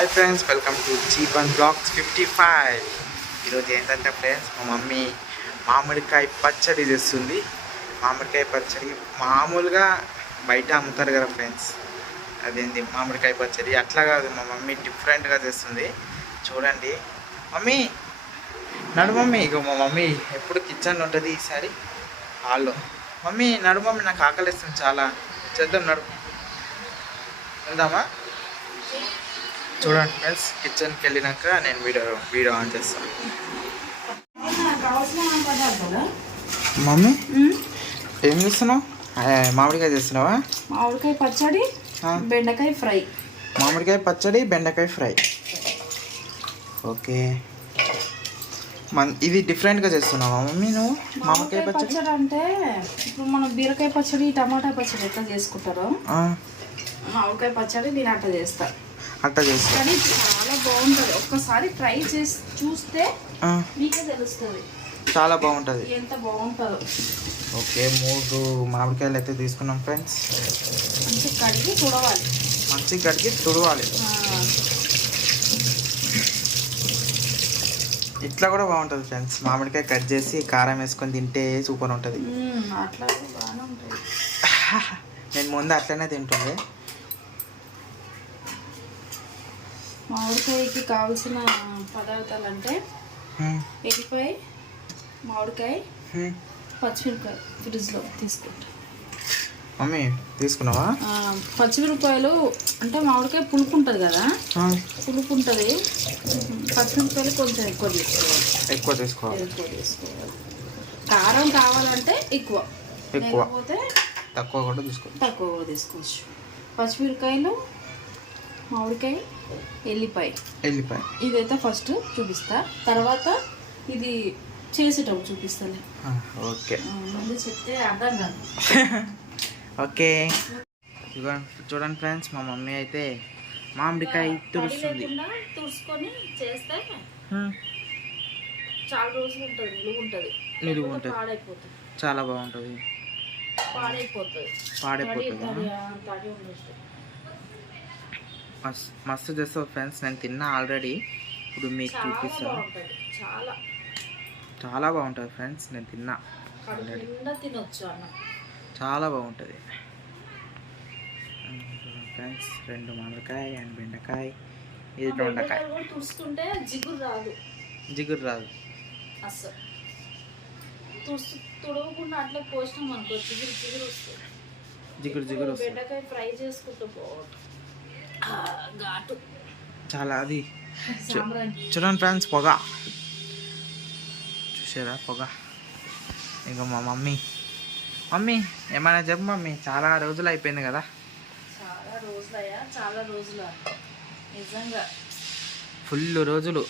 Hi friends, welcome to Jeevan blogs 55. ఈరోజు ఏంటంటే friends, మా మమ్మీ మామిడికాయ పచ్చడి చేస్తుంది. మామిడికాయ పచ్చడి మామూలుగా బయట అమ్ముతారు కదా ఫ్రెండ్స్, అదేంటి మామిడికాయ పచ్చడి అట్లా కాదు, మా మమ్మీ డిఫరెంట్గా చేస్తుంది. చూడండి మమ్మీ, నడు మమ్మీ. ఇక మా మమ్మీ ఎప్పుడు కిచెన్లో ఉంటుంది, ఈసారి హాల్లో. మమ్మీ నడు మమ్మీ, నాకు ఆకలిస్తుంది చాలా, చేద్దాం నడు, వెళ్దామా? చూడండి ఫ్రెండ్స్, కిచెన్కి వెళ్ళినాక నేను వీడియో ఆన్ చేస్తాను. మమ్మీ ఏం చేస్తున్నావు? మామిడికాయ చేస్తున్నావా? మామిడికాయ పచ్చడి, బెండకాయ ఫ్రై. మామిడికాయ పచ్చడి, బెండకాయ ఫ్రై. ఓకే, ఇది డిఫరెంట్గా చేస్తున్నావా మమ్మీ నువ్వు? మామిడికాయ పచ్చడి అంటే ఇప్పుడు మనం బీరకాయ పచ్చడి, టమాటా పచ్చడి ఎట్లా చేసుకుంటారో మామిడికాయ పచ్చడి నేను అట్లా చేస్తా. కానీ చాలా బాగుంటుంది, ఒక్కసారి ట్రై చేసి చూస్తే మీకే తెలుస్తుంది. చాలా బాగుంటుంది, ఎంత బాగుంటుందో. ఓకే, 3 మామిడికాయలు అయితే తీసుకున్నాం ఫ్రెండ్స్. మంచిగా కడిగి తుడవాలి. ఇట్లా కూడా బాగుంటుంది ఫ్రెండ్స్, మామిడికాయ కట్ చేసి కారం వేసుకొని తింటే సూపర్ ఉంటుంది. అట్లా బాగానే ఉంటుంది. నేను ముందు అట్లనే తింటుండే. మామిడికాయకి కావాల్సిన పదార్థాలు అంటే ఎల్లిపాయ, మామిడికాయ, పచ్చిమిరపకాయ ఫ్రిడ్జ్లో తీసుకుంటా. మమ్మీ తీసుకున్నావా? పచ్చిమిరపకాయలు అంటే మామిడికాయ పులుపు ఉంటుంది కదా, పులుపు ఉంటుంది. పచ్చిమిరపకాయలు కొంచెం ఎక్కువ తీసుకోవాలి. కారం కావాలంటే ఎక్కువ, లేకపోతే తక్కువ కూడా తీసుకోవచ్చు. పచ్చిమిరపకాయలు, మామిడికాయ, ఎల్లిపాయ. ఇదైతే ఫస్ట్ చూపిస్తా, తర్వాత ఇది చేసేటప్పుడు చూపిస్తాను. ఓకే, ముందు చెప్తే అర్థం కాదు. ఓకే, చూడండి ఫ్రెండ్స్, మా మమ్మీ అయితే మామిడికాయ తుడుచుకొని చేస్తే చాలా రోజులు ఉంటుంది, నిలువ ఉంటుంది, పాడైపోతుంది. చాలా బాగుంటుంది. పాడైపోతుంది. మస్తు చేస్తావు ఫ్రెండ్స్, నేను తిన్నా ఆల్రెడీ, ఇప్పుడు మీకు చూపిస్తాను. చాలా బాగుంటుంది ఫ్రెండ్స్, నేను తిన్నా ఆల్రెడీ, తినొచ్చు అన్న, చాలా బాగుంటుంది ఫ్రెండ్స్. 2 మామిడికాయ అండ్ బెండకాయ, ఇది దొండకాయ. తుడుచుకుంటే జిగురు రాదు అసలు. తుడవకుండా అట్లా పోసినాం అనుకో, జిగురు వస్తుంది. బెండకాయ ఫ్రై చేసుకుంటూ బాగుంటుంది, ఘాటు చాలా. అది చూడండి ఫ్రెండ్స్, పొగ చూసారా, పొగ. ఇంకా మా మమ్మీ ఏమైనా చెప్పు మమ్మీ, చాలా రోజులు అయిపోయింది కదా. చాలా రోజులు నిజంగా, ఫుల్ రోజులు.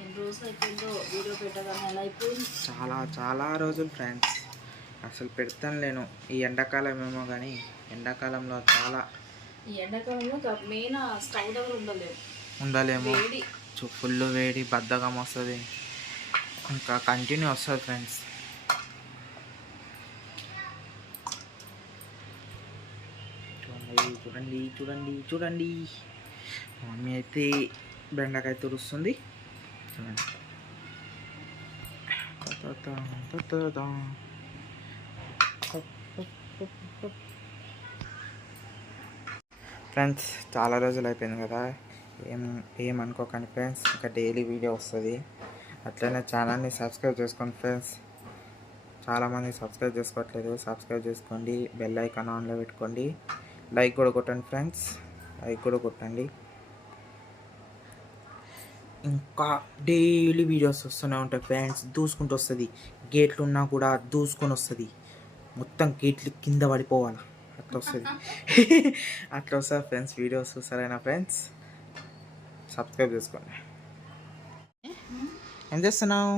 ఎన్ని రోజులు అయిపోయిందో వీడియో పెట్టగానే, ఎలా అయిపోయింది. చాలా రోజులు ఫ్రెండ్స్, అసలు పెడతాను లేను. ఈ ఎండాకాలం ఏమో కానీ, ఎండాకాలంలో చాలా, ఈ ఎండాకాలంలో మెయిన్ స్టవ్ దగ్గర ఉండలేము. ఫుల్ వేడి, బద్ధకం వస్తుంది, ఇంకా కంటిన్యూ వస్తుంది ఫ్రెండ్స్. చూడండి మమ్మీ అయితే బెండకాయ తుడుస్తుంది. చూడండి, ఫ్రెండ్స్ చాలా రోజులు అయిపోయింది కదా, ఏమనుకోకండి ఫ్రెండ్స్, ఇంకా డైలీ వీడియో వస్తుంది. అట్లనే ఛానల్ని సబ్స్క్రైబ్ చేసుకోండి ఫ్రెండ్స్. చాలామంది సబ్స్క్రైబ్ చేసుకోవట్లేదు, సబ్స్క్రైబ్ చేసుకోండి, బెల్ ఐకాన్ ఆన్లో పెట్టుకోండి, లైక్ కూడా కొట్టండి ఫ్రెండ్స్, ఇంకా డైలీ వీడియోస్ వస్తూనే ఉంటాయి ఫ్రెండ్స్. దూసుకుంటూ వస్తుంది, గేట్లు ఉన్నా కూడా దూసుకొని వస్తుంది, మొత్తం గేట్లు కింద పడిపోవాలి, అట్లా వస్తుంది. ఫ్రెండ్స్, వీడియోస్ సరేనా ఫ్రెండ్స్, సబ్స్క్రైబ్ చేసుకోండి. ఏం చేస్తున్నావు?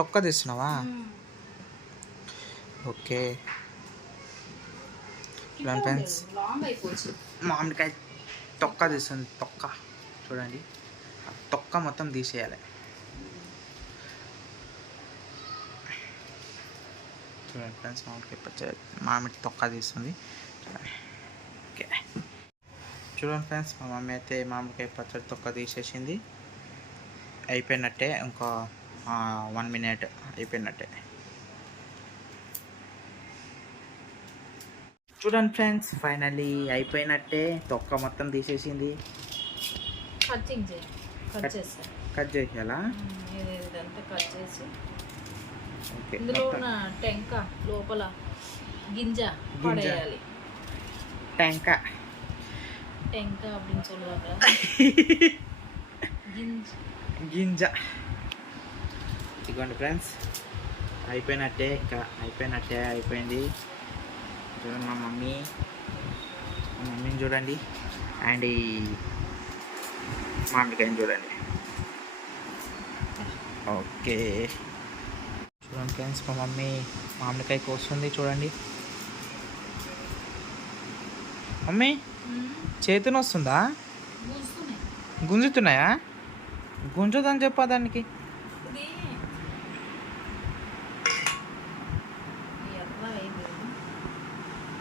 తొక్క తీస్తున్నావా? ఓకే ఫ్రెండ్స్, మామిడికాయ తొక్క తీస్తుంది. చూడండి, తొక్క మొత్తం తీసేయాలి. చూడండి ఫ్రెండ్స్, మామిడికాయ పచ్చడి, మామిడి తొక్క తీస్తుంది. ఓకే చూడండి ఫ్రెండ్స్, మా మమ్మీ అయితే మామిడికాయ పచ్చడి తొక్క తీసేసింది. అయిపోయినట్టే, ఇంకా 1 minute అయిపోయినట్టే. చూడండి ఫ్రెండ్స్, ఫైనల్లీ అయిపోయినట్టే. తొక్క మొత్తం తీసేసింది. కట్ చేసేయాలా? ఇదంతా కట్ చేసి ఓకే. ఇందులో ఉన్న టెంక లోపల గింజ పడేయాలి. టెంక அப்படின்னு சொல்லுவாங்க. గింజ. ఇదిగోండి ఫ్రెండ్స్, అయిపోయినట్టే. ఇంకా అయిపోయింది. చూడండి మా మమ్మీని చూడండి, అండ్ ఈ మామిడికాయని చూడండి. ఓకే, చూడండి ఫ్రెండ్స్, మా మమ్మీ మామిడికాయ కోస్తుంది చూడండి. మమ్మీ చేతిని వస్తుందా? గుంజుతున్నాయా? గుంజుదని చెప్పా దానికి.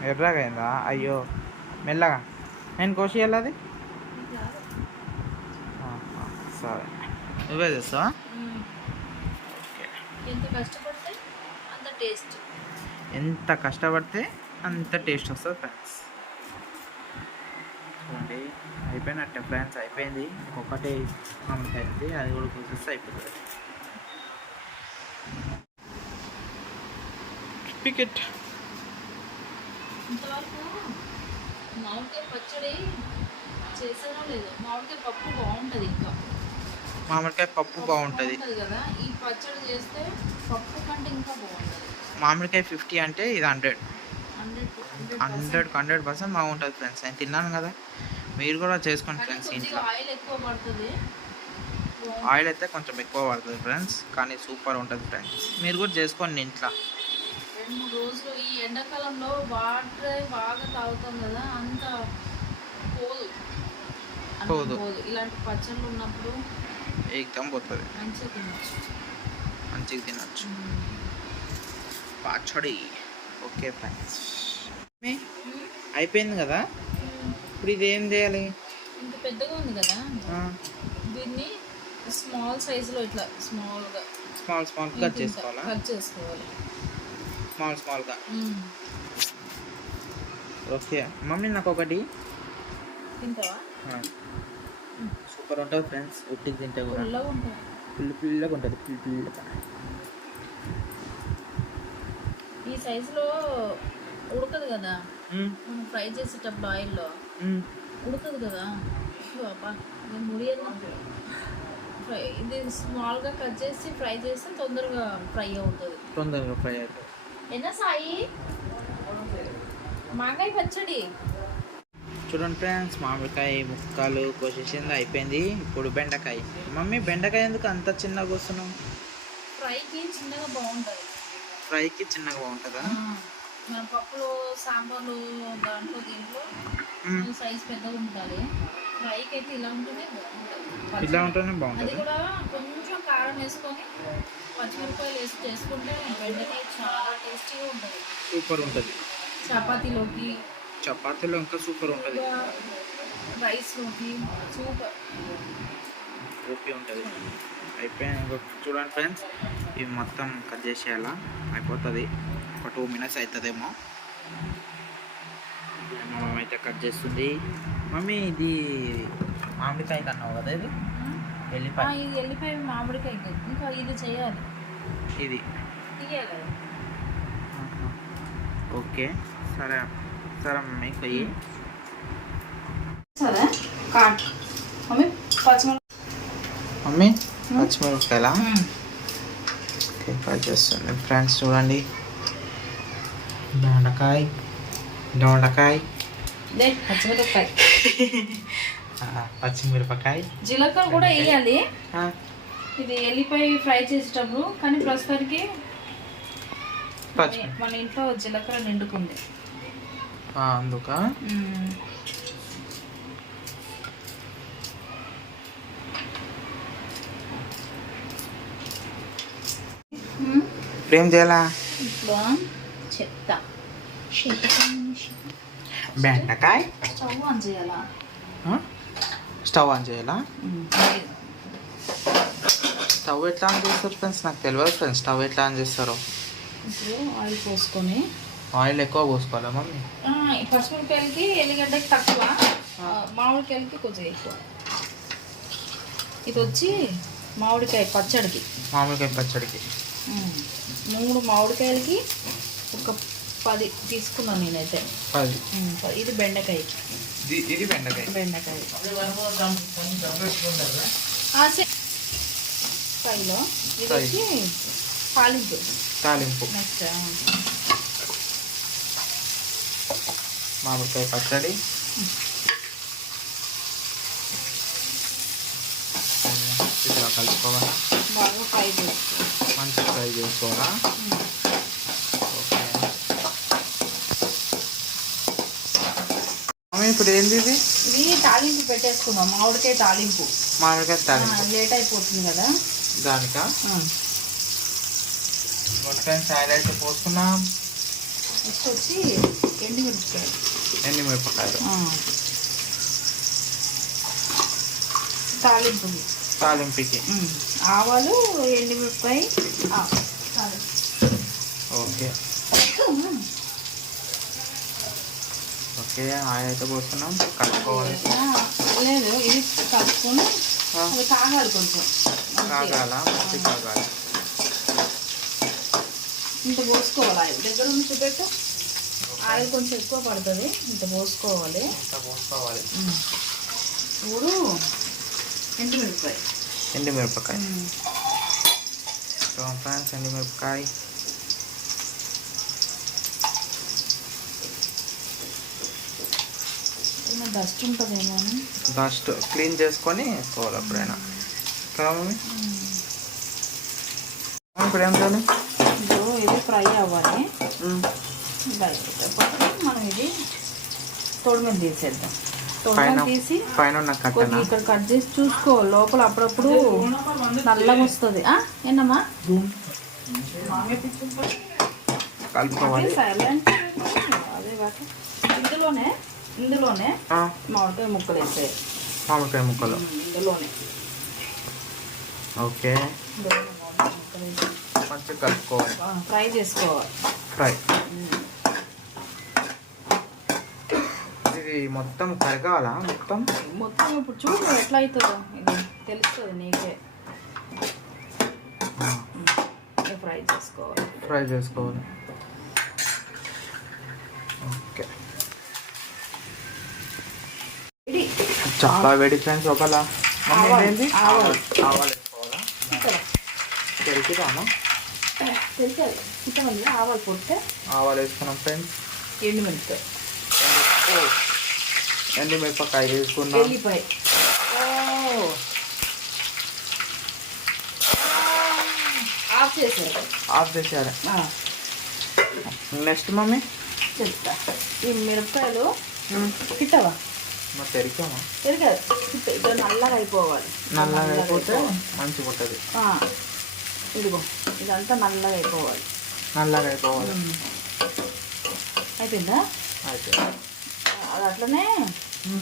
ఎర్రగా అయిందా? అయ్యో, మెల్లగా. నేను కోసి వెళ్ళాది. సరే, నువ్వే చేస్తావా? ఎంత కష్టపడితే అంత టేస్ట్ వస్తుంది ఫ్రెండ్స్. చూడండి, అయిపోయినట్టే ఫ్రెండ్స్. అయిపోయింది. ఒకటే మామిడికాయ, అది కూడా కోసేస్తే అయిపోతుంది. పికెట్. ఇంతవరకు మామిడికాయ పచ్చడి చేసానో లేదు. మామిడికాయ పప్పు బాగుంటుంది. ఇంకా మామిడికాయ పప్పు బాగుంటుంది కదా. ఈ పచ్చడి చేస్తే పప్పు కంటే ఇంకా బాగుంటుంది. మామిడికాయ 50 అంటే ఇది 100% బాగుంటుంది ఫ్రెండ్స్. నేను తిన్నాను కదా, మీరు కూడా చేసుకోండి ఫ్రెండ్స్ ఇంట్లో. ఆయిల్ ఎక్కువ పడుతుంది. ఆయిల్ అయితే కొంచెం ఎక్కువ పడుతుంది ఫ్రెండ్స్, కానీ సూపర్ ఉంటుంది ఫ్రెండ్స్. మీరు కూడా చేసుకోండి ఇంట్లో. 2-3 రోజులు ఈ ఎండాకాలంలో వాటర్ బాగా తాగుతాం కదా, అంత పోదు. ఇలాంటి పచ్చళ్ళు ఉన్నప్పుడు ఏకదం పోతుంది. మంచిగా తినచ్చు పచ్చడి. ఓకే ఫ్రెండ్స్, అయిపోయింది కదా. ఇప్పుడు ఇది ఏం చేయాలి? ఇంత పెద్దగా ఉంది కదా, దీన్ని స్మాల్ సైజులో ఇట్లా స్మాల్గా కట్ చేసుకోవాలి. స్మాల్గా. ఓకే మమ్మీ, నాకు ఒకటి తింటావా? సూపర్ ఉంటుంది ఫ్రెండ్స్. ఉట్టికి తింటే కూడా పుల్లగా ఉంటుంది. ఈ సైజులో ఉడకదు కదా, మనం ఫ్రై చేసేటప్పుడు ఆయిల్లో ఉడకదు కదా. బాబా, నేను ముడియదు. ఇది స్మాల్గా కట్ చేసి ఫ్రై చేస్తే తొందరగా ఫ్రై అవుతుంది. ఎన్న సాయి మామిడికాయ పచ్చడి. చూడండి ఫ్రెండ్స్, మామిడికాయ ముక్కలు కోసేసింది, అయిపోయింది. ఇప్పుడు బెండకాయ. మమ్మీ, బెండకాయ ఎందుకు అంత చిన్నగా కోస్తున్నావు? ఫ్రైకి చిన్నగా బాగుంటుందా? మన పప్పులో, సాంబార్లో, దాంట్లో దీంట్లో సైజ్ పెద్దగా ఉండాలి. ఫ్రైకి అయితే ఇలా ఉంటేనే బాగుంటుంది. అది కూడా కొంచెం కారం వేసుకొని పచ్చిమిరపకాయలు వేసి చేసుకుంటే బెండకాయ చాలా టేస్టీగా ఉంటుంది. సూపర్ ఉంటుంది. చపాతీలో ఇంకా సూపర్ ఉంటుంది. రైస్లోకి సూపర్ ఓపీ ఉంటుంది. అయిపోయింది. చూడండి ఫ్రెండ్స్, ఇవి మొత్తం కట్ చేసేయాలా. అయిపోతుంది. ఒక 2 minutes అవుతుందేమో. మా మమ్మీ అయితే కట్ చేస్తుంది. మమ్మీ, ఇది మామిడికాయ కన్నావు కదా, ఇది ఎల్లిపాయ మామిడికాయ. ఇంకా ఇది చేయాలి. ఇది తీయాలి. ఓకే, సరే మమ్మీ, కొయ్యి. సరే, మమ్మీ పచ్చిమిరపకాయలా? ఓకే, కట్ చేస్తుంది ఫ్రెండ్స్. చూడండి, దొండకాయ, పచ్చిమిరపకాయ, జీలకర్ర కూడా వేయాలి. ఇది ఎల్లిపాయ ఫ్రై చేసేటప్పుడు. కానీ ప్రస్తుతానికి మన ఇంట్లో జీలకర్ర నిండుకుంది అందుక. ఏం చేయాలా? చెప్తా. బెండకాయ స్టవ్ ఆన్ చేయాలా? స్టవ్ ఆన్ చేయాలా? స్టవ్ ఎట్లా ఆన్ చేస్తారు ఫ్రెండ్స్? నాకు తెలియదు ఫ్రెండ్స్ స్టవ్ ఎట్లా ఆన్ చేస్తారో. ఇప్పుడు ఆయిల్ పోసుకొని, ఆయిల్ ఎక్కువ పోసుకోవాలా మమ్మీ? పచ్చిమిరపకాయలకి ఎల్లిగడ్డకి తక్కువ, మామిడికాయలకి కొంచెం ఎక్కువ. ఇది వచ్చి మామిడికాయ పచ్చడికి. మామిడికాయ పచ్చడికి 3 మామిడికాయలకి ఒక 10 తీసుకున్నాను నేనైతే. 10. ఇది బెండకాయకి. ఇది బెండకాయ. ఫ్రైలో ఇది వచ్చి తాలింపు. నెక్స్ట్ మామిడికాయ పచ్చడి, ఇట్లా కలుపుకోవాలా? బాగా ఫ్రై చేసుకోవాలి. మంచిగా ఫ్రై చేసుకోవాలా? ఓకే మమ్మీ ఇప్పుడు ఏంది ఇది? ఇది తాలింపు పెట్టేసుకున్నాం, మామిడికాయ తాలింపు. మామిడికాయ తాలింపు లేట్ అయిపోతుంది కదా దానికా? ఫ్రెండ్స్ ఆయిల్ అయితే పోసుకున్నాం. నెక్స్ట్ వచ్చి ఎండుమిరపకాయలు తాలింపుకి. ఆవాలు, ఎండుమిరపకాయ. ఓకే ఓకే ఆయిల్ అయితే పోసుకున్నాం. కలుపుకోవాలి. లేదు, ఇది కలుపుకొని అది కాగాలి కొంచెం. కాగాల? మంచి కాగాలి. ఇంత పోసుకోవాలి. ఆయిల్ దగ్గర నుంచి పెట్టు. ఆయిల్ కొంచెం ఎక్కువ పడుతుంది, ఇంత పోసుకోవాలి. ఇప్పుడు ఎండుమిరపకాయ. ఫ్రెండ్స్ ఎండుమిరపకాయ డస్ట్ ఉంటుందేమో అని డస్ట్ క్లీన్ చేసుకొని వేసుకోవాలి ఎప్పుడైనా కదా మమ్మీ? ఇప్పుడు ఏం చేయాలి? ఇది ఫ్రై అవ్వాలి. మనం ఇది తొడిమని తీసేద్దాం. తొడిమని తీసి పైన ఇక్కడ కట్ చేసి చూసుకో, లోపల అప్పుడప్పుడు నల్లగా వస్తుంది. ఏంటమ్మా కలుపుకోవాలి. సైలెంట్. అదే కాక ఇందులోనే మామిడికాయ ముక్కలు వేసాయి. మామిడికాయ ముక్కలు ఇందులోనే. ఓకే మంచిగా కలుపుకోవాలి. ఫ్రై చేసుకోవాలి. ఇది మొత్తం కరగాలా? మొత్తం ఇప్పుడు చూడు ఎట్లా అవుతుందో, ఇది తెలుస్తుంది నీకే. ఫ్రై చేసుకోవాలి. ఓకే చాలా వేడి ఫ్రెండ్స్. ఒకలా ఆవాలు వేసుకోవాలా? తెలిసిదామా? ఆవాలు పొట్టే ఆవాలు వేసుకున్నాం ఫ్రెండ్స్. ఎండుమిరపకాయ వేసుకున్నాం. ఎల్లిపాయ ఆఫ్ చేశారు. నెక్స్ట్ మమ్మీ చెప్తా. ఈ మిరపకాయలు తిట్టవా? తెరికామా? ఇట్లా నల్లగా అయిపోవాలి. నల్లగా అయిపోతే మంచిగా ఉంటుంది. ఇదిగో ఇదంతా నల్లగా అయిపోవాలి. అయిపోయిందా? అయితే అది అట్లనే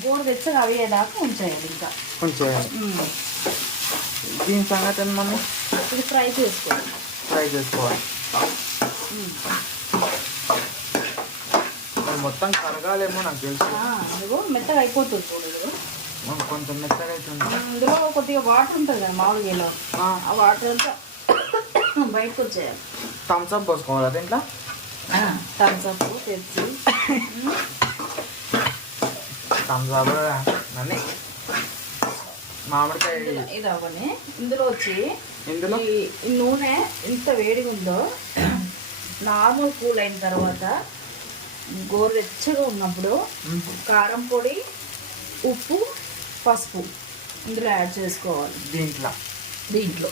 గోడు తెచ్చగా అయ్యేదాకా ఉంచేయాలి. ఇంకా దీని సంగతి మమ్మీ ఇది ఫ్రై చేసుకోవాలి. మొత్తం కరగాలేమో నాకు తెలుసు. ఇదిగో మెత్తగా అయిపోతుంది చూడు. కొంచెం మెత్తగా అవుతుంది. ఇందులో కొద్దిగా వాటర్ ఉంటుంది కదా మామిడికాయలో, ఆ వాటర్ అంతా బయటకు వచ్చేయాలి. థమ్స్ అప్ పోసుకోవాలి దీంట్లో. Thums Up, Pepsi, Thums Up అన్నీ మామిడికాయ ఇది అవన్నీ. ఇందులో వచ్చి ఇందులో ఈ నూనె ఎంత వేడిగా ఉందో, నార్మల్ కూల్ అయిన తర్వాత గోరువెచ్చగా ఉన్నప్పుడు కారం పొడి, ఉప్పు, పసుపు ఇందులో యాడ్ చేసుకోవాలి. దీంట్లో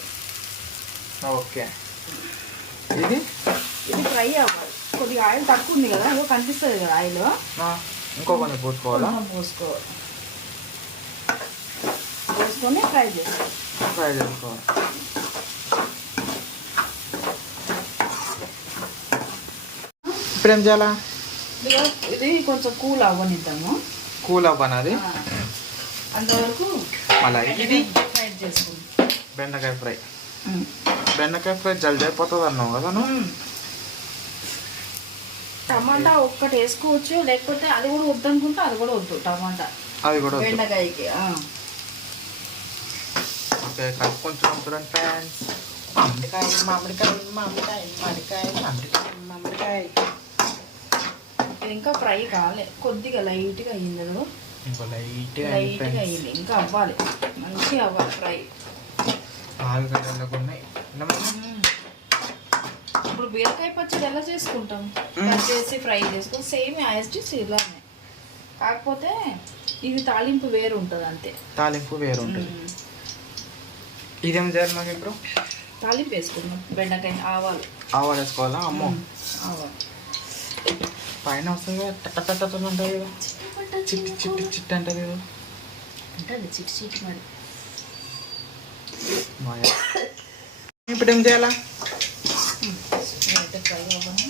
ఓకే. ఇది ఫ్రై అవ్వాలి. కొద్దిగా ఆయిల్ తక్కువ ఉంది కదా, అదో కనిపిస్తుంది కదా ఆయిల్. ఇంకో కొన్ని పోసుకోవాలి. పోసుకొని ఫ్రై చేసుకోవాలి. ఇప్పుడు ఏం చేయాలా? ఇది కొంచెం కూల్ అవ్వనిద్దాము. కూల్ అవ్వనది. అంతవరకు మళ్ళీ ఇది ఫ్రై చేసుకుంటాం. బెండకాయ ఫ్రై. బెండకాయ ఫ్రై జల్దీ అయిపోతుంది అన్నావు కదా నువ్వు. టమాటా ఒక్కటి వేసుకోవచ్చు, లేకపోతే అది కూడా వద్దనుకుంటే అది కూడా వద్దు. టమాటా అది కూడా బెండకాయకి. ఓకే, కలుపుకుంటున్నాం చూడండి ఫ్రెండ్స్. మామిడికాయ మామిడికాయ మామిడికాయ మామిడికాయ మామిడికాయ మామిడికాయ. ఇది ఇంకా ఫ్రై కాలే, కొద్దిగా లైట్గా అయ్యింది. అది ఇంకో లైట్గా అయ్యింది, ఇంకా అవ్వాలి, మంచిగా అవ్వాలి ఫ్రై. ఆలుగడ్డలకు ఉన్నాయి. ఇప్పుడు బీరకాయ పచ్చడి ఎలా చేసుకుంటాం? కట్ చేసి ఫ్రై చేసుకుంటాం, సేమ్ యాజ్ ఇలానే. కాకపోతే ఇది తాలింపు వేరు ఉంటుంది అంతే. తాలింపు వేరు ఉంటుంది. ఇదేం చేయాలి మాకు ఇప్పుడు? తాలింపు వేసుకుందాం. బెండకాయ ఆవాలు వేసుకోవాలా? అమ్మో, ఆవాలు పైన వస్తుంది టట్ట ఉంటుంది కదా, చిట్టి చిట్టి చిట్టి అంటుంది కదా, ఉంటుంది చిట్టి చిట్టి. మరి ఇప్పుడు ఏం చేయాలా? అయితే ఫ్రై అవ్వను.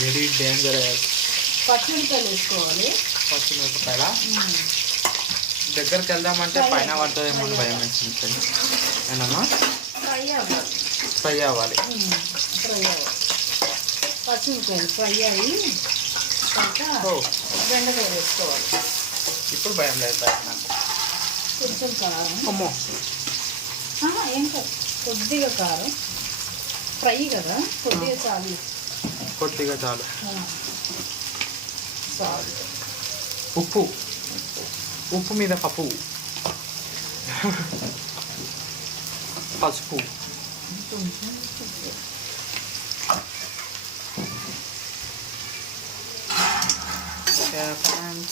Very dangerous. పచ్చిమిరపకాయలు వేసుకోవాలి. పచ్చిమిరపకాయల దగ్గరికి వెళ్దామంటే పైన పడుతుందేమో అని భయం వేస్తుంది. ఏనమ్మా? ఫ్రై అవ్వాలి. ఫ్రై అవ్వాలి. పచ్చిమిరపకాయలు ఫ్రై అయ్యి బెండకాయ వేసుకోవాలి. ఇప్పుడు భయం లేదు నాకు. కొంచెం కారం. అమ్మో, ఏం కాదు, కొద్దిగా కారం. ఫ్రై కదా, కొద్దిగా చాలు. కొద్దిగా చాలు. సాల్ట్, ఉప్పు. ఉప్పు మీద పప్పు. పసుపు.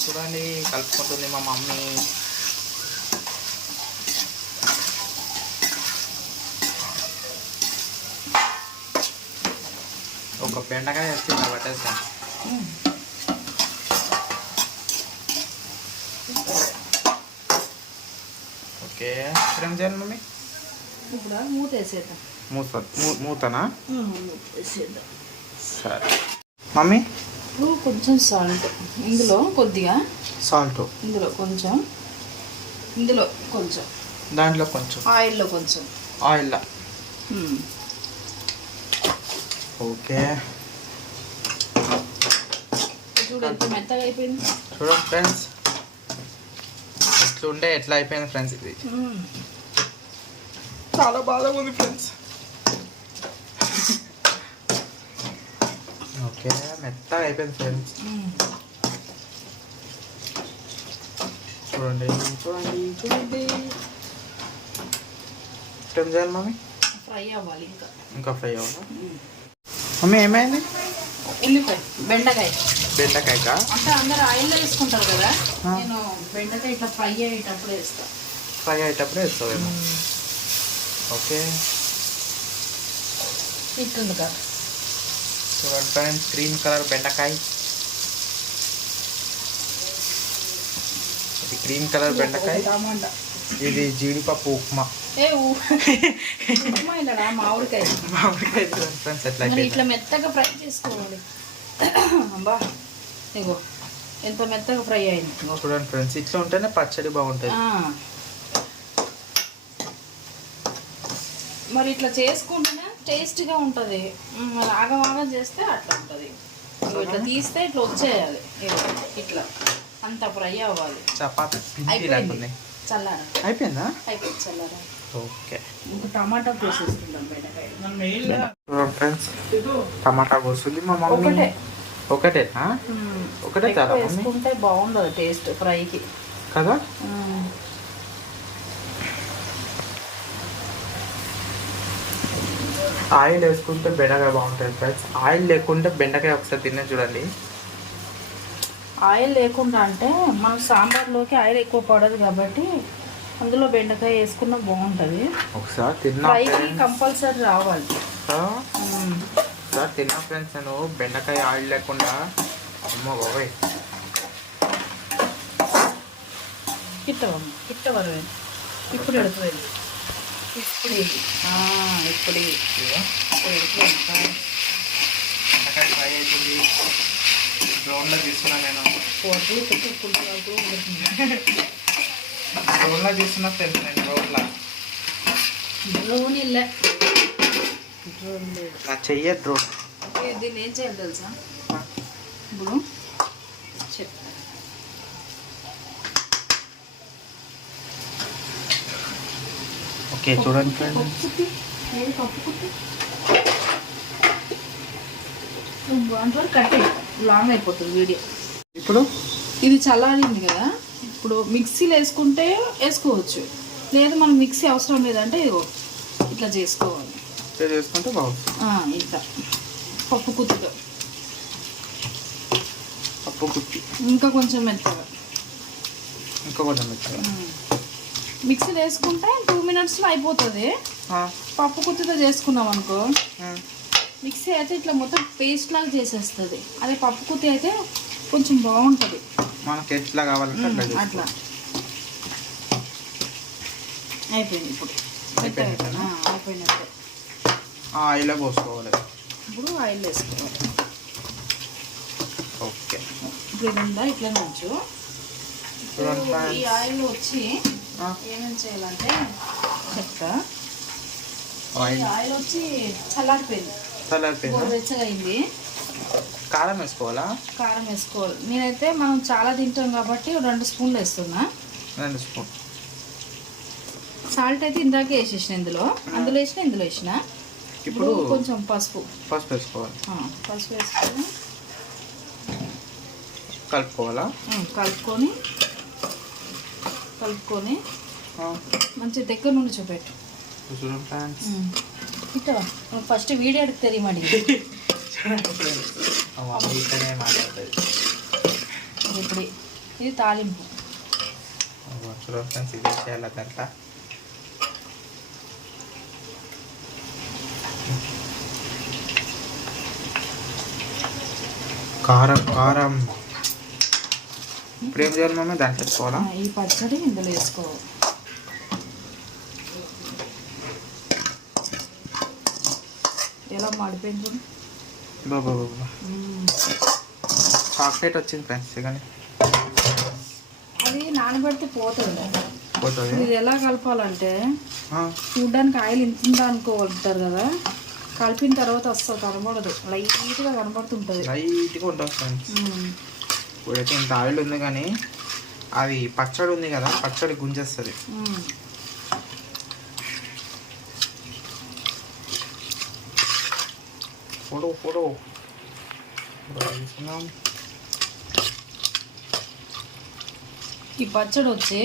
చూడండి, కలుపుకుంటుంది మా మమ్మీ. ఒక బెండకాయ వేస్తే ఇలా పట్టేస్తాను. ఓకే, ఏం చేయాలి మమ్మీ? ఇప్పుడు మూత వేసేద్దాం. మూతనా? వేసేద్దాం. సరే మమ్మీ. ఇప్పుడు కొంచెం సాల్ట్, ఇందులో కొద్దిగా సాల్ట్, ఇందులో కొంచెం, ఇందులో కొంచెం, దాంట్లో కొంచెం, ఆయిల్లో కొంచెం. ఆయిల్. ఓకే, చూడు ఎంత మెత్తగా అయిపోయింది. చూడండి ఫ్రెండ్స్, ఇట్లుంటే ఎట్లా అయిపోయింది ఫ్రెండ్స్. ఇది చాలా బాగా ఉంది ఫ్రెండ్స్. ఓకే, మెత్తగా అయిపోయింది ఫ్రెండ్స్. చూడండి చూడండి చూడండి. ఏం చేయాలి మమ్మీ? ఫ్రై అవ్వాలి. ఇంకా ఫ్రై అవ్వాలి. మమ్మీ ఏమైంది? ఉల్లిపాయ, బెండకాయ. బెండకాయకా? అంటే అందరు ఆయిల్లో వేసుకుంటారు కదా, నేను బెండకాయ ఇట్లా ఫ్రై అయ్యేటప్పుడు వేస్తాను. ఫ్రై అయ్యేటప్పుడు వేస్తావేమో. ఓకే, ఇట్టుంది కదా. చూడండి ఫ్రెండ్స్, గ్రీన్ కలర్ బెండకాయ. ఇది గ్రీన్ కలర్ బెండకాయ. టమాటా. ఇది జీడిపప్పు ఉప్మా. ఉప్మా ఇలాడా? మామిడికాయ. మామిడికాయ చూడండి ఫ్రెండ్స్ ఎట్లా ఇట్లా మెత్తగా ఫ్రై చేసుకోవాలి. అబ్బా ఇగో ఎంత మెత్తగా ఫ్రై అయింది. చూడండి ఫ్రెండ్స్, ఇట్లా ఉంటేనే పచ్చడి బాగుంటుంది. మరి ఇట్లా చేసుకుంటేనే టేస్ట్గా ఉంటుంది. మరి ఆగమాగం చేస్తే అట్లా ఉంటుంది. ఇట్లా తీస్తే ఇట్లా వచ్చేయాలి. ఇట్లా అంత ఫ్రై అవ్వాలి. చపాతీ అయిపోయింది. చల్లారా? అయిపోయిందా? అయిపోయింది, చల్లారా. ఓకే, ఇంకా టమాటా కోసేసుకుంటాం. బెండకాయ ఫ్రెండ్స్, టమాటా కోస్తుంది మా మమ్మీ. ఒకటేనా? ఒకటే చాలా వేసుకుంటే బాగుండదు టేస్ట్ ఫ్రైకి కదా. ఆయిల్ వేసుకుంటే బెండకాయ బాగుంటుంది ఫ్రెండ్స్. ఆయిల్ లేకుంటే బెండకాయ ఒకసారి తినే చూడండి. ఆయిల్ లేకుండా అంటే మన సాంబార్లోకి ఆయిల్ ఎక్కువ పడదు కాబట్టి అందులో బెండకాయ వేసుకున్న బాగుంటుంది. ఒకసారి తిన్నా ఫ్రైకి కంపల్సరీ రావాలి. ఒకసారి తిన్నా ఫ్రెండ్స్ నేను బెండకాయ ఆయిల్ లేకుండా. అమ్మ బాబాయ్, ఇట్టవరు ఇప్పుడు ఎడుతుంది. ఇప్పుడు ఇది డ్రోన్లో తీస్తున్నా నేను. డ్రోన్లో తీస్తున్నా ఫ్రెండ్స్, నేను డ్రోన్ ఇల్లే నా చెయ్యే డ్రోన్. దీన్ని ఏం చేయాలి తెలుసా? ఇప్పుడు ఓకే చూడండి ఫ్రెండ్స్, కట్టే లాంగ్ అయిపోతుంది వీడియో. ఇప్పుడు ఇది చల్లారింది కదా, ఇప్పుడు మిక్సీలో వేసుకుంటే వేసుకోవచ్చు, లేదు మనం మిక్సీ అవసరం లేదంటే ఇదిగో ఇట్లా చేసుకోవాలి. చేసుకుంటే బాగుంది. ఇట్లా పప్పు కుత్తితో, పప్పు కుత్తి ఇంకా కొంచెం మెత్తగా, మిక్సీలో వేసుకుంటే 2 minutesలో అయిపోతుంది. పప్పు కుత్తితో చేసుకున్నాం అనుకో, మిక్సీ అయితే ఇట్లా మొత్తం పేస్ట్ లాగా చేసేస్తుంది. అదే పప్పు కుత్తి అయితే కొంచెం బాగుంటుంది, మనకి ఎట్లా కావాలంటే అట్లా. అయిపోయింది ఇప్పుడు, అయిపోయినట్టే. ఆయిల్ పోసుకోవాలి. ఇప్పుడు ఆయిల్ వేసుకోవాలి. ఓకే, ఇప్పుడు ఇది ఉందా ఇట్లా నుంచు. ఈ ఆయిల్ వచ్చి ఏమేమి చేయాలంటే చెప్తా. ఆయిల్ వచ్చి చల్లారిపోయింది, వెచ్చగా అయింది. కారం వేసుకోవాలా? కారం వేసుకోవాలి. నేనైతే మనం చాలా తింటాం కాబట్టి 2 స్పూన్లు వేస్తున్నా. 2 స్పూన్. సాల్ట్ అయితే ఇందాకే వేసేసిన, ఇందులో వేసిన, ఇందులో వేసిన. ఇప్పుడు కొంచెం పసుపు వేసుకోవాలి. పసుపు వేసుకొని కలుపుకోవాలా? కలుపుకొని మంచి దగ్గర నుండి చూపెట్టు. ఇట్లా ఫస్ట్ వీడియో అడుగుతుంది మరి. ఇప్పుడు ఇది తాలింపు. ఇది చేయాలి దాంట్లో. కారం ఇప్పుడు ఏం చేయాలి మమ్మీ? దాంట్లో వేసుకోవాలా? ఈ పచ్చడి ఇందులో వేసుకోవాలి. ఎలా మాడిపోయింది బాబా, చాక్లెట్ వచ్చింది ఫ్రెండ్స్. కానీ అది నానబెడితే పోతుంది. ఇది ఎలా కలపాలంటే, చూడ్డానికి ఆయిల్ ఇంత అనుకోగలుగుతారు కదా, కలిపిన తర్వాత వస్తుంది, కనబడదు, లైట్గా కనబడుతుంటుంది. లైట్గా ఉంటుంది ఫ్రెండ్స్. ఇప్పుడైతే ఇంత ఆయిల్ ఉంది కానీ అది పచ్చడి ఉంది కదా, పచ్చడి గుంజేస్తుంది. ఫోటో ఈ పచ్చడి వచ్చి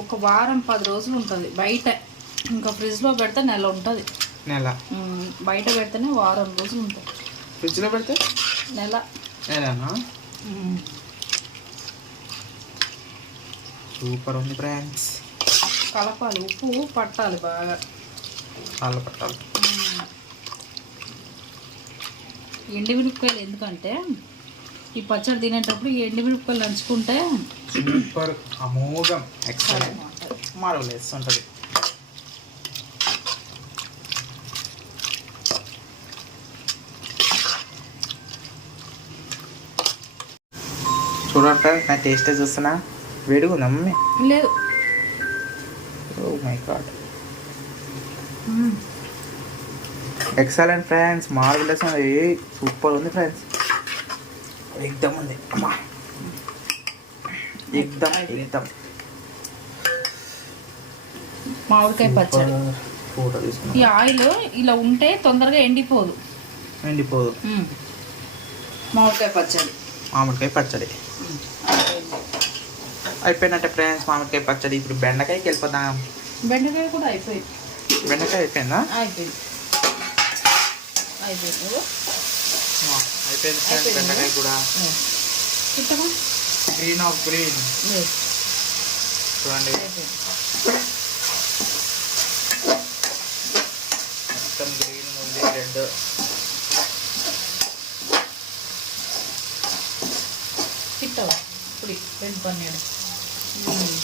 1 వారం 10 రోజులు ఉంటుంది బయట. ఇంకా ఫ్రిడ్జ్లో పెడితే నెల ఉంటుంది. బయట పెడితేనే వారం రోజులు ఉంటుంది. ఫ్రిడ్జ్లో పెడితే నెలనా? సూపర్ ఉంది ఫ్రెండ్స్. కలపాలి, ఉప్పు పట్టాలి బాగా, పట్టాలి. ఎండుమిరపకాయలు ఎందుకంటే ఈ పచ్చడి తినేటప్పుడు ఈ ఎండుమిరపకాయలు నంచుకుంటే సూపర్, అమోఘం, ఎక్సలెంట్, మార్వెలస్ ఉంటుంది. చూడండి నా టేస్ట్ చూస్తున్నా. వేడిగా ఉందా మమ్మీ? లేదు. Oh my God, excellent friends, marvellous, super ఉంది ఫ్రెండ్స్. ఎక్దమ్ ఉంది అమ్మా, ఎక్దమ్. మామిడికాయ పచ్చడి. ఈ ఆయిల్ ఇలా ఉంటే తొందరగా ఎండిపోదు. మామిడికాయ పచ్చడి అయిపోయినట్టే ఫ్రెండ్స్. మామిడికాయ పచ్చడి. ఇప్పుడు బెండకాయకి వెళ్ళిపోదాం. బెండకాయ కూడా అయిపోయింది. బెండకాయ అయిపోయిందా? అయిపోయింది ఫ్రెండ్స్. బెండకాయ కూడా గ్రీన్ ఆఫ్ గ్రీన్ చూడండి, మొత్తం గ్రీన్ ఉంది, రెడ్. పొడి రెండు పన్నీరు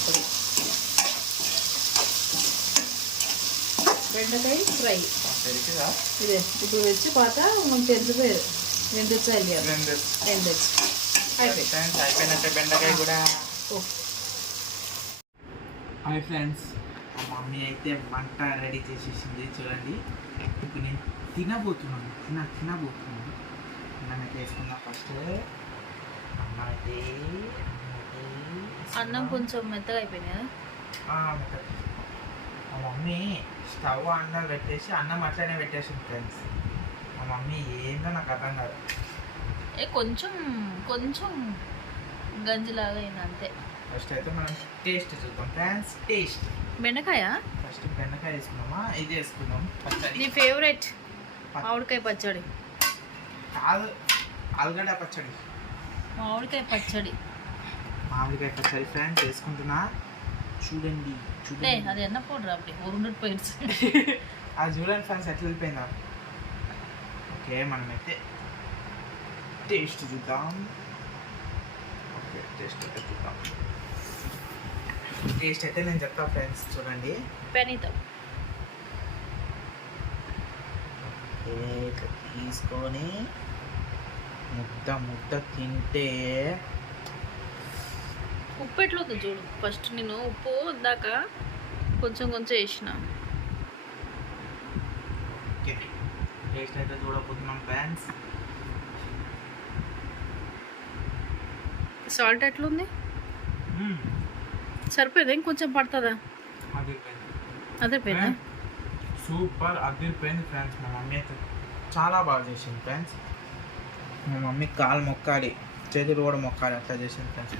పొడి, బెండకాయ ఫ్రై. ఇదే ఇప్పుడు వచ్చి పాత మనం తెలిసిపోయేది. రెండు తెచ్చాయి రెండు రెండు తెచ్చు అయిపోయి ఫ్రెండ్స్ అయిపోయినట్టే బెండకాయ కూడా. ఓ హాయ్ ఫ్రెండ్స్, మా మమ్మీ అయితే వంట రెడీ చేసేసింది చూడండి. ఇప్పుడు నేను తినబోతున్నాను. అన్నం అయితే వేసుకుందాం ఫస్ట్. అన్నం అయితే అన్నం కొంచెం మెత్తగా అయిపోయింది కదా. మెత్తగా. మా మమ్మీ స్టవ్ అన్నం పెట్టేసి అన్నం అట్లనే పెట్టేసింది ఫ్రెండ్స్. మా మమ్మీ ఏందో నాకు అర్థం కాదు. కొంచెం కొంచెం గంజిలాగా అయింది అంతే. ఫస్ట్ అయితే మనం టేస్ట్ చూద్దాం ఫ్రెండ్స్. టేస్ట్ బెండకాయ ఫస్ట్ బెండకాయ వేసుకున్నామా, ఇది వేసుకున్నాం పచ్చడి. నీ ఫేవరెట్ మామిడికాయ పచ్చడి కాదు, ఆలుగడ్డ పచ్చడి. మామిడికాయ పచ్చడి ఫ్రెండ్స్ వేసుకుంటున్నా. చూడండి అది ఎన్న పౌడర్ అప్పుడు 100 పాయింట్స్. అది చూడండి ఫ్రెండ్స్ ఎట్లా వెళ్ళిపోయిందా. ఓకే మనమైతే టేస్ట్ చూద్దాం. ఓకే టేస్ట్ అయితే నేను చెప్తా ఫ్రెండ్స్. చూడండి పెనీతో కేక్ తీసుకొని ముద్ద తింటే ఉప్పు ఎట్లా ఉంది చూడు. ఫస్ట్ నేను ఉప్పు ఇందాక కొంచెం వేసిన. ఓకే టేస్ట్ అయితే చూడబోతున్నాం ఫ్రెండ్స్. సాల్ట్ ఎట్లుంది? సరిపోయిందా? ఇంకొంచెం పడుతుందా? అదే పోయిందా? సూపర్ అదిరిపోయింది ఫ్రెండ్స్. మా మమ్మీ అయితే చాలా బాగా చేసింది ఫ్రెండ్స్. మా మమ్మీ కాలు మొక్కాలి, చేతులు కూడా మొక్కాలి, అట్లా చేసింది ఫ్రెండ్స్.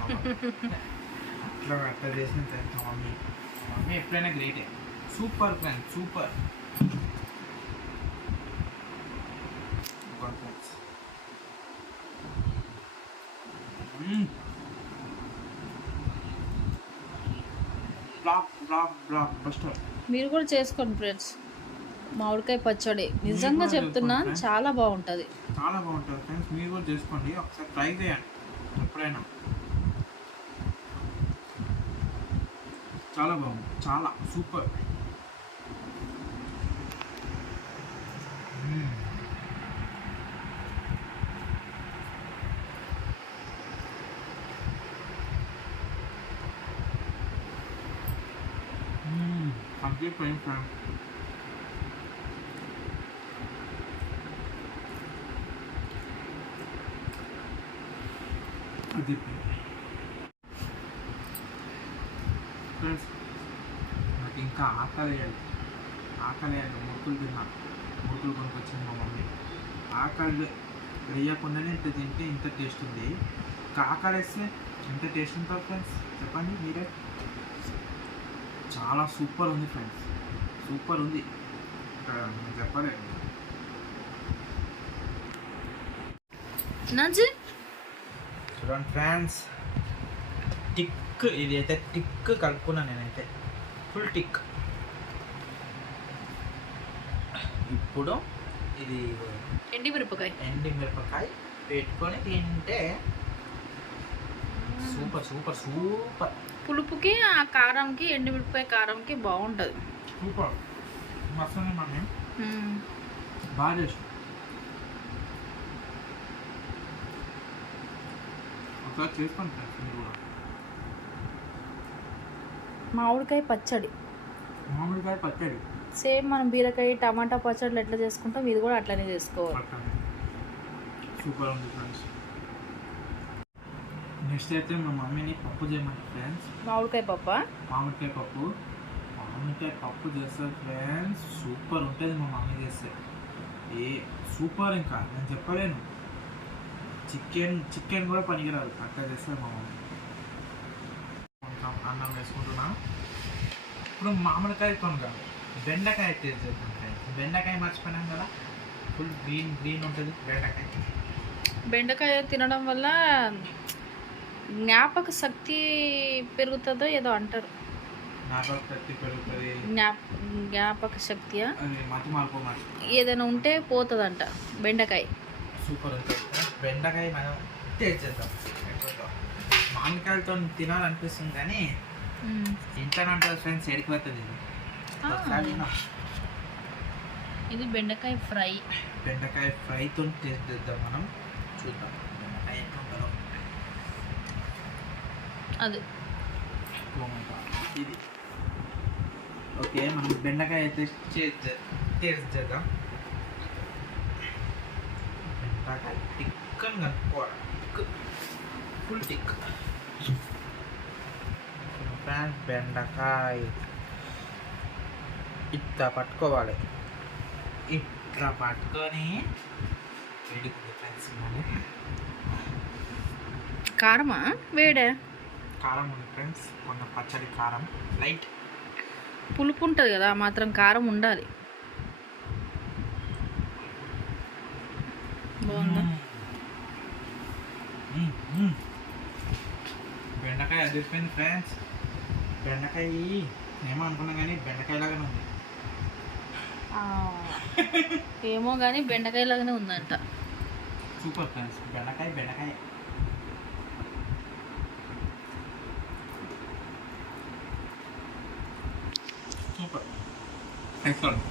అట్లా చేసింది ఫ్రెండ్స్ మా మమ్మీ ఎప్పుడైనా గ్రేటే. Super friends, super. మీరు కూడా చేసుకోండి ఫ్రెండ్స్. మామిడికాయ పచ్చడి నిజంగా చెప్తున్నా చాలా బాగుంటుంది. ఫ్రెండ్స్. మీరు కూడా చేసుకోండి, ఒకసారి ట్రై చేయండి ఎప్పుడైనా. చాలా బాగుంది, చాలా సూపర్. అదిరిపోయింది ఫ్రెండ్స్. ఫ్రెండ్స్ నాకు ఇంకా ఆకలి మురుకులు కొనుక్కొచ్చింది మా మమ్మీ. ఆకలి వేయకుండానే ఇంత తింటే ఇంత టేస్ట్ ఉంది. ఇంకా ఆకలి వేస్తే ఎంత టేస్ట్ ఉంటుంది ఫ్రెండ్స్ చెప్పండి మీరే. చాలా సూపర్ ఉంది ఫ్రెండ్స్, సూపర్ ఉంది. నేను చెప్పలేదు. చూడండి ఫ్రెండ్స్, టిక్ ఇది అయితే టిక్ కలుపుకున్నాను నేనైతే, ఫుల్ టిక్. ఇప్పుడు ఇది ఎండిమిరపకాయ పెట్టుకొని తింటే సూపర్. పులుపుకి ఆ కారంకి ఎండుమిరపకాయ కారంకి బాగుంటుంది. సూపర్ మస్తు మమ్మీ, బాగా చేసి. ఒకసారి చేసుకోండి ఫ్రెండ్స్ మీరు కూడా. మామిడికాయ పచ్చడి సేమ్ మనం బీరకాయ టమాటా పచ్చడిలు ఎట్లా చేసుకుంటాం ఇది కూడా అట్లనే చేసుకోవాలి. సూపర్ ఉంది ఫ్రెండ్స్. నెక్స్ట్ అయితే మా మమ్మీని పప్పు చేయమంటే ఫ్రెండ్స్. మామిడికాయ పప్పు చేస్తారు ఫ్రెండ్స్. సూపర్ ఉంటుంది మా మమ్మీ చేస్తే. సూపర్, ఇంకా నేను చెప్పలేను. చికెన్ కూడా పనికిరాదు, అట్లా చేస్తారు మా మమ్మీ. కొంచెం అన్నం వేసుకుంటున్నా. ఇప్పుడు మామిడికాయ కాదు, బెండకాయ టేస్ట్ చేద్దాం ఫ్రెండ్స్. బెండకాయ మర్చిపోయినాం కదా, ఫుల్ గ్రీన్ ఉంటుంది బెండకాయ తినడం వల్ల జ్ఞాపక శక్తి పెరుగుతుందో ఏదో అంటారు. జ్ఞాపక శక్తి ఏదైనా ఉంటే పోతుందంట బెండకాయ. సూపర్ ఉంటుంది బెండకాయ. మనం టేస్ట్ చేద్దాం. మామిడికాయలతో తినాలనిపిస్తుంది కానీ ఇంట్లో ఉంటుంది ఫ్రెండ్స్, ఎడికి పోతుంది. ఇది బెండకాయ ఫ్రై. బెండకాయ ఫ్రైతో టేస్ట్ చేద్దాం మనం, చూద్దాం బెండకాయ ఎట్లా ఉంటుందో. అది ఇది ఓకే, మనం బెండకాయ టేస్ట్ చేద్దాం. బెండకాయ టిక్కని కలుపుకోవాలి, ఫుల్ టిక్. బెండకాయ ఇట్లా పట్టుకోవాలి, ఇట్లా పట్టుకొని వేడికి ఫ్రెండ్స్. కారమా వేడే? కారం ఉంది ఫ్రెండ్స్, కొంత పచ్చడి కారం, లైట్ పులుపు ఉంటుంది కదా, ఆ మాత్రం కారం ఉండాలి. బాగుందా? బెండకాయ అదిరిపోయింది ఫ్రెండ్స్. బెండకాయ ఏమో అనుకున్నాం కానీ బెండకాయ లాగానే ఉంది. ఏమో కానీ బెండకాయ లాగానే ఉందంట. సూపర్ ఫ్రెండ్స్, బెండకాయ సూపర్, ఎక్సలెంట్.